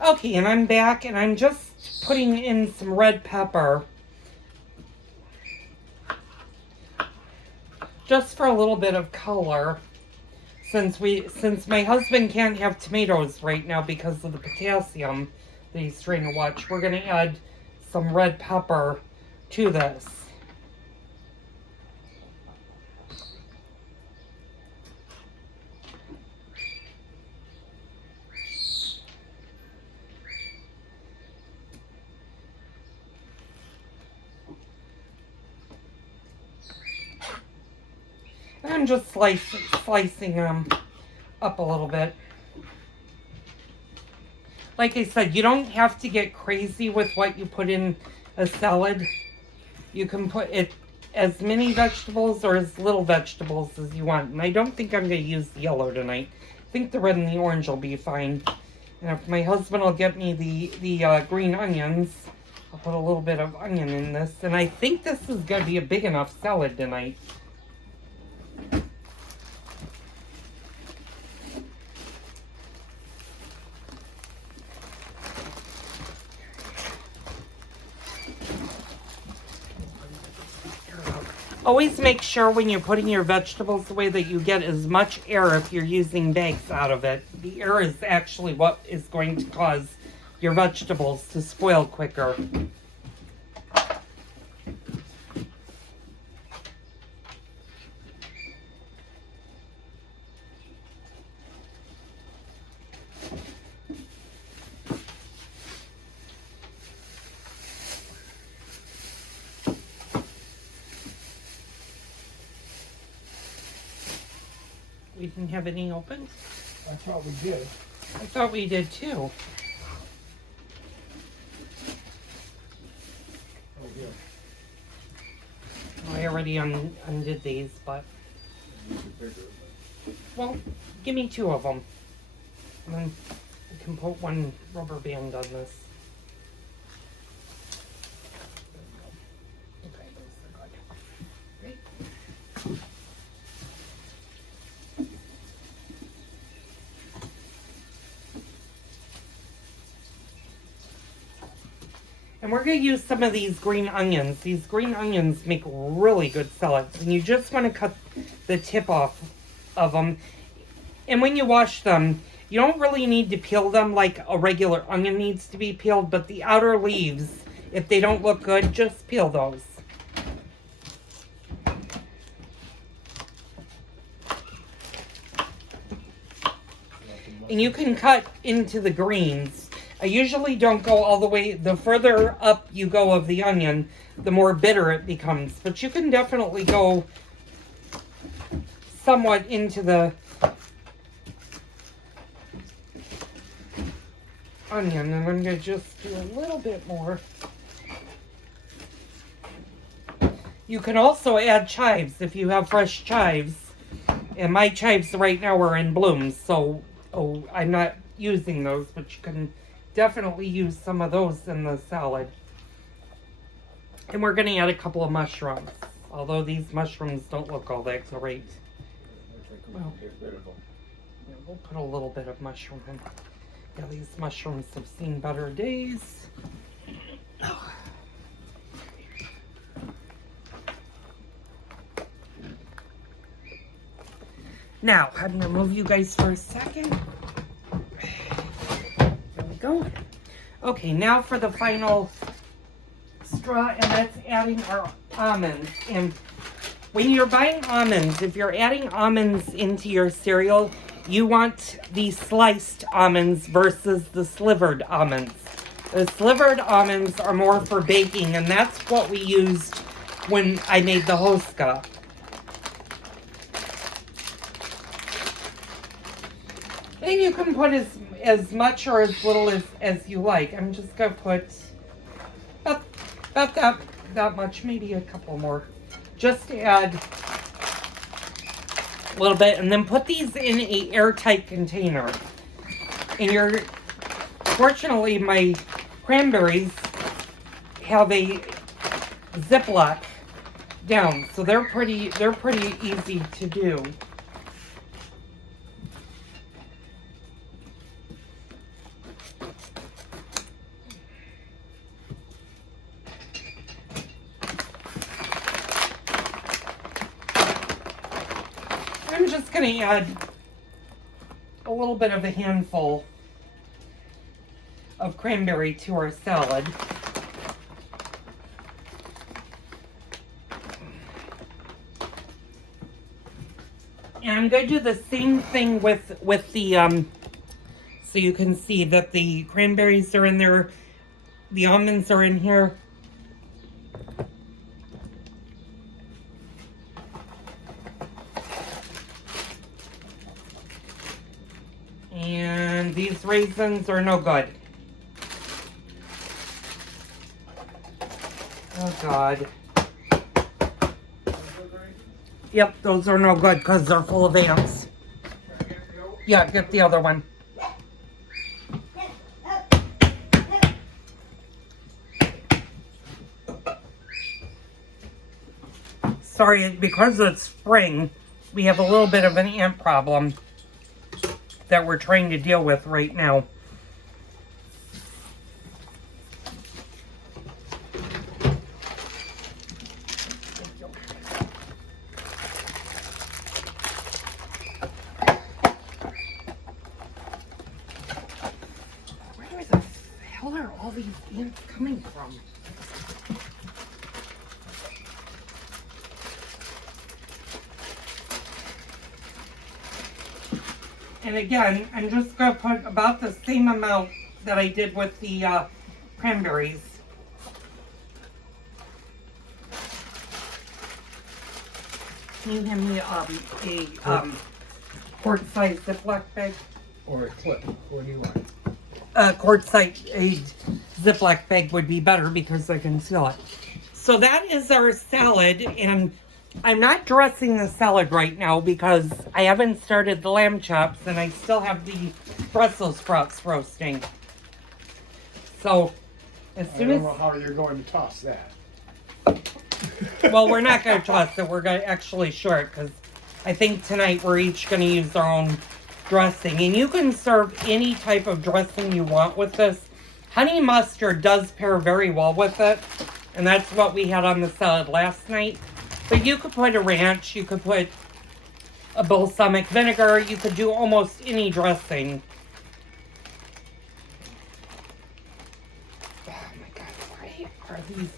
Okay, and I'm back, and I'm just putting in some red pepper. Just for a little bit of color. Since my husband can't have tomatoes right now because of the potassium that he's trying to watch, we're gonna add some red pepper to this. I'm just slicing them up a little bit. Like I said, you don't have to get crazy with what you put in a salad. You can put it as many vegetables or as little vegetables as you want. And I don't think I'm going to use the yellow tonight. I think the red and the orange will be fine. And if my husband will get me the green onions, I'll put a little bit of onion in this. And I think this is going to be a big enough salad tonight. Always make sure when you're putting your vegetables away that you get as much air if you're using bags out of it. The air is actually what is going to cause your vegetables to spoil quicker. We didn't have any open? I thought we did. I thought we did too. Oh, yeah. I already undid these, but... Well, give me 2 of them. And then I can put one rubber band on this. Okay, those are good. Great. And we're going to use some of these green onions. These green onions make really good salads. And you just want to cut the tip off of them. And when you wash them, you don't really need to peel them like a regular onion needs to be peeled. But the outer leaves, if they don't look good, just peel those. And you can cut into the greens. I usually don't go all the way. The further up you go of the onion, the more bitter it becomes. But you can definitely go somewhat into the onion. And I'm going to just do a little bit more. You can also add chives if you have fresh chives. And my chives right now are in bloom, so I'm not using those, but you can definitely use some of those in the salad. And we're going to add a couple of mushrooms, although these mushrooms don't look all that great. Well, yeah, we'll put a little bit of mushroom in. Yeah, these mushrooms have seen better days. Now, I'm going to move you guys for a second. There we go. Okay, now for the final straw, and that's adding our almonds. And when you're buying almonds, if you're adding almonds into your cereal, you want the sliced almonds versus the slivered almonds. The slivered almonds are more for baking, and that's what we used when I made the Hoska. And you can put as much or as little as you like. I'm just going to put about that much, maybe a couple more. Just to add a little bit. And then put these in an airtight container. And fortunately, my cranberries have a Ziploc down. So they're pretty easy to do. just going to add a little bit of a handful of cranberry to our salad. And I'm going to do the same thing with the, so you can see that the cranberries are in there, the almonds are in here. And these raisins are no good. Oh God. Yep, those are no good because they're full of ants. Yeah, get the other one. Sorry, because it's spring, we have a little bit of an ant problem that we're trying to deal with right now. Where the hell are all these ants coming from? And again, I'm just going to put about the same amount that I did with the cranberries. Can you hand me a quart-sized Ziploc bag? Or a clip. What do you want? A quart-sized Ziploc bag would be better because I can seal it. So that is our salad, and I'm not dressing the salad right now because I haven't started the lamb chops and I still have the Brussels sprouts roasting. So as soon I as... don't know how you're going to toss that. Well, we're not going to toss it. We're going to actually shore it because I think tonight we're each going to use our own dressing. And you can serve any type of dressing you want with this. Honey mustard does pair very well with it. And that's what we had on the salad last night. But you could put a ranch, you could put a balsamic vinegar, you could do almost any dressing. Oh my God, where are these?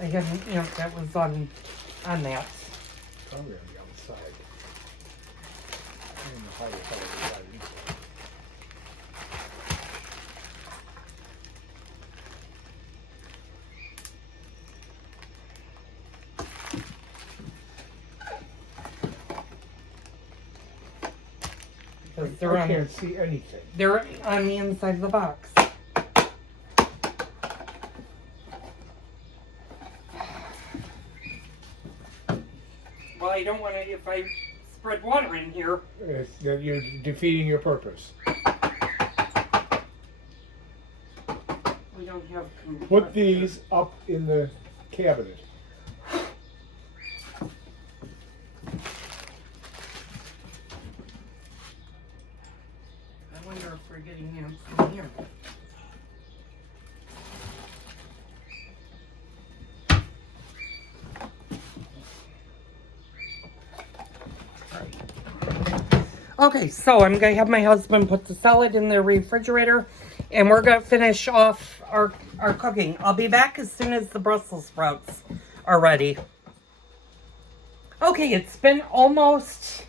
I had an ant that was on that. Probably on the outside. I don't know how the hell they got it inside. Because I can't see anything. they're on the inside of the box. Well, I don't want to, if I spread water in here. That you're defeating your purpose. We don't have... Put these up in the cabinet. I wonder if we're getting ants in here. Okay, so I'm going to have my husband put the salad in the refrigerator, and we're going to finish off our cooking. I'll be back as soon as the Brussels sprouts are ready. Okay, it's been almost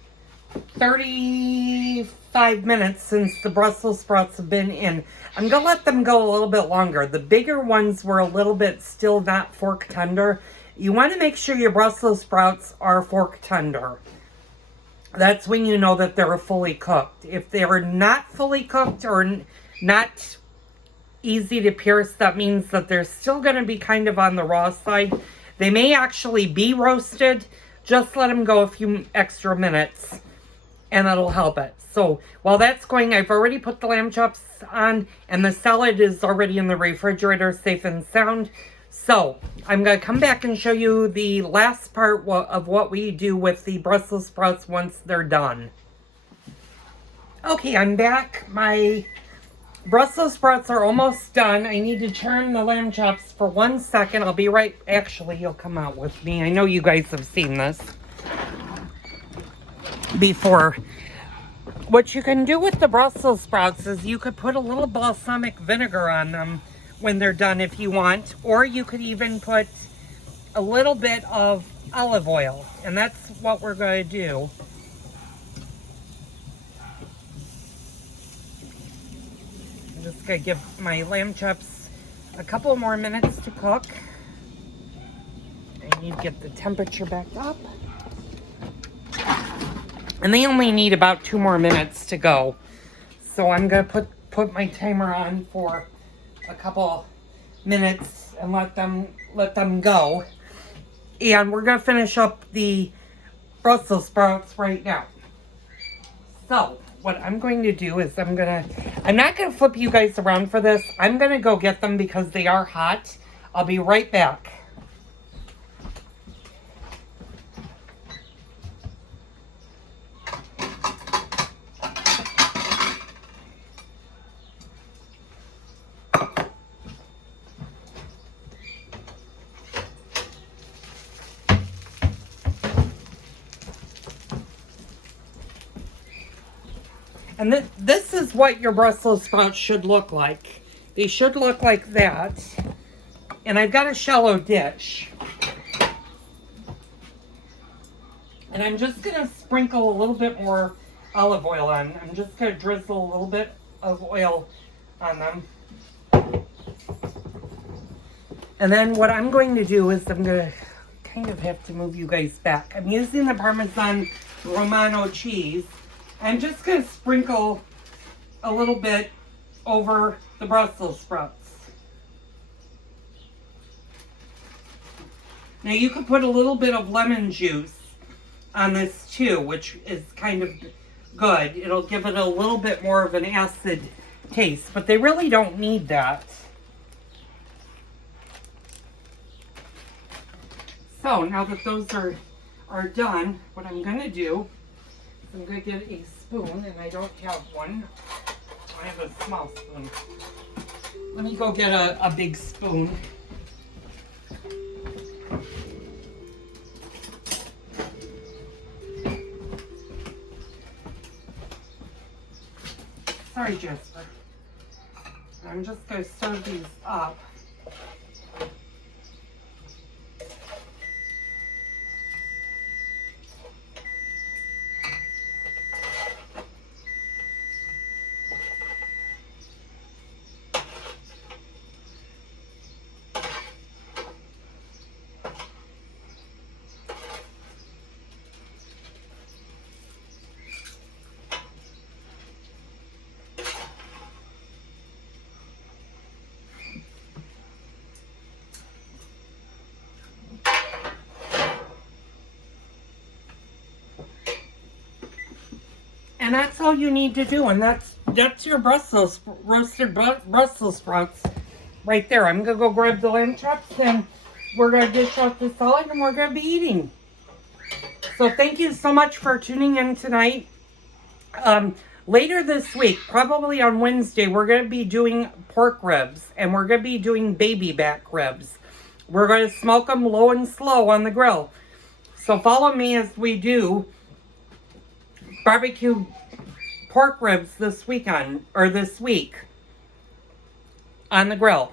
35 minutes since the Brussels sprouts have been in. I'm going to let them go a little bit longer. The bigger ones were a little bit still not fork tender. You want to make sure your Brussels sprouts are fork tender. That's when you know that they're fully cooked. If they're not fully cooked or not easy to pierce, that means that they're still going to be kind of on the raw side. They may actually be roasted. Just let them go a few extra minutes and that'll help it. So while that's going, I've already put the lamb chops on and the salad is already in the refrigerator, safe and sound. So I'm going to come back and show you the last part of what we do with the Brussels sprouts once they're done. Okay, I'm back. My Brussels sprouts are almost done. I need to churn the lamb chops for 1 second. I'll be right. Actually, you'll come out with me. I know you guys have seen this before. What you can do with the Brussels sprouts is you could put a little balsamic vinegar on them when they're done if you want, or you could even put a little bit of olive oil, and that's what we're going to do. I'm just going to give my lamb chops a couple more minutes to cook. I need to get the temperature back up. And they only need about 2 more minutes to go. So I'm going to put my timer on for a couple minutes and let them go. And we're going to finish up the Brussels sprouts right now. So what I'm going to do is I'm not going to flip you guys around for this. I'm going to go get them because they are hot. I'll be right back. And this is what your Brussels sprouts should look like. They should look like that. And I've got a shallow dish. And I'm just going to sprinkle a little bit more olive oil on. I'm just going to drizzle a little bit of oil on them. And then what I'm going to do is I'm going to kind of have to move you guys back. I'm using the Parmesan Romano cheese. I'm just going to sprinkle a little bit over the Brussels sprouts. Now you could put a little bit of lemon juice on this too, which is kind of good. It'll give it a little bit more of an acid taste, but they really don't need that. So now that those are done, what I'm going to do, I'm going to get a spoon, and I don't have one. I have a small spoon. Let me go get a big spoon. Sorry, Jasper. I'm just going to serve these up. And that's all you need to do, and that's your roasted Brussels sprouts right there. I'm gonna go grab the lamb chops, and we're gonna dish out the salad, and we're gonna be eating. So thank you so much for tuning in tonight. Later this week, probably on Wednesday, we're gonna be doing pork ribs, and we're gonna be doing baby back ribs. We're gonna smoke them low and slow on the grill. So follow me as we do barbecue pork ribs this week on the grill.